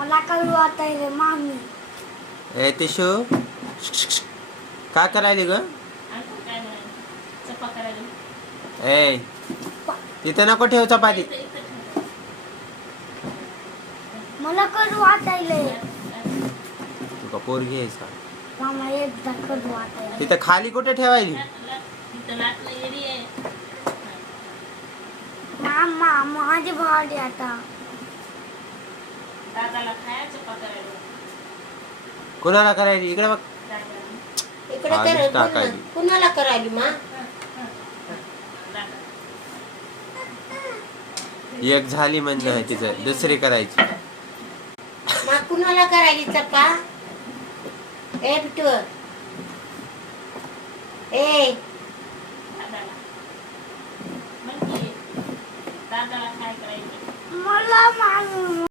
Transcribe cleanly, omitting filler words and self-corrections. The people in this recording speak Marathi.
मला करू वाटायले मामी. ए तिशू काय करायली ग? ए तिथे नको ठेव चपाती. मला करू वाटायले. तुका पोरगी आहेस का? मामा एकदा करू वाटायले. तिथे खाली कुठे ठेवायली? मामा माझी भाडी आता. दादाला खायचं पकडायला. कुणाला करायली? इकडे बघ. इकडे आधीच कर टाकायली. कुणाला करायली मा? एक झाली म्हणजे तिचं दुसरी करायची. मा कुणाला करायली चपा? ए बिटू ए दादाला म्हणजे दादाला काय करायचं? मला मामी